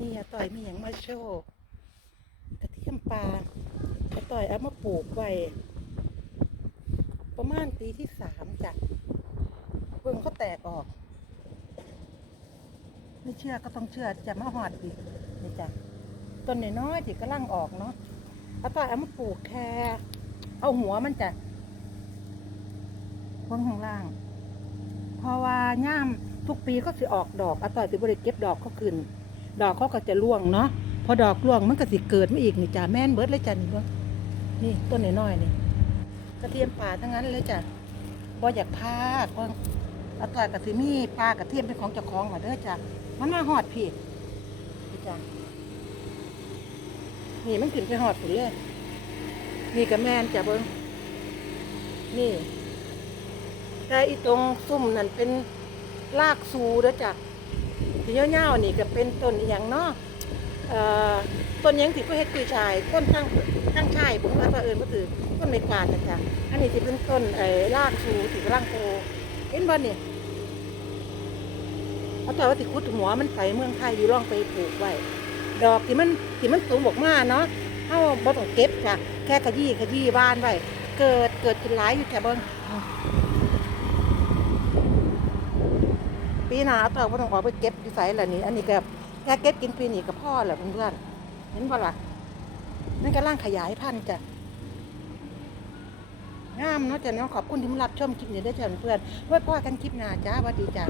นี่อาต่อยมีอย่างมาโชว์กระเทียมปลาอาต่อยเอามาปลูกไว้ประมาณปีที่สามจ้ะเพิ่งเขาแตกออก ไม่เชื่อก็ต้องเชื่อจะมาหอดอีกนี่จ้ะต้นน้อยๆที่กำลังออกเนาะอาต่อยเอามาปลูกแค่เอาหัวมันจ้ะพวงข้างล่าง เพราะว่าย่ามทุกปีก็สิออกดอกอาต่อยสิบริเก็บดอกเขาขึ้น ดอกเขาก็จะร่วงเนาะพอดอกร่วงมันก็สิเกิดมาอีกนี่จ้ะแม่นเบิดเลยจ้ะนี่เบิ่งนี่ต้นน้อยๆนี่กระเทียมป่าทั้งนั้นเลยจ้ะบ่อยากพากเบิ่อาต่อยกับสิมีปลากระเทียมเป็นของเจ้าของมาเด้อจ้ะมันมาหอดพี่นี่จ้ะนี่มันขึ้นไปหอดผุนเลยนี่กับแม่นจ้ะเบิ่งนี่แต่อีตรงซุ่มนั่นเป็นรากสูเด้อจ้ะ ที่เงี้ยวๆนี่ก็เป็นต้นอหย่างเนาะเอ่อต้นหยังที่เพื่อเฮ็ดกุยชายต้นตั้งตั้งชายผมว่าตัวเอิญก็ถือต้นไม้กวาดนะจ๊ะอันนี้ที่เป็นต้นไอ้รากสูที่กำลังโตเห็นบ่นี่เอาแต่ว่าที่คุดหัวมันไปเมืองไทยอยู่ร่องไปปลูกไว้ดอกที่มันที่มันสูงบอกมาเนาะเฮาบ่ต้องเก็บจ้ะแค่ขยี้ขยี้บ้านไว้เกิดเกิดขึ้นหลายอยู่แถวเบิ่ง ปีหนาเอาต่อบ่ต้องออกไปเก็บที่ไสล่ะนี่อันนี้ก็แค่เก็บกินปีนี้ก็พอแหละเพื่อนๆเห็นบ่ล่ะนั่นก็ร่างขยายพันธุ์จ้ะงามเนาะจ้ะเนาะขอบคุณที่มารับชมคลิปนี้ด้วยจ้ะเพื่อนๆไว้พ่อกันคลิปหน้าจ้าสวัสดีจ้ะ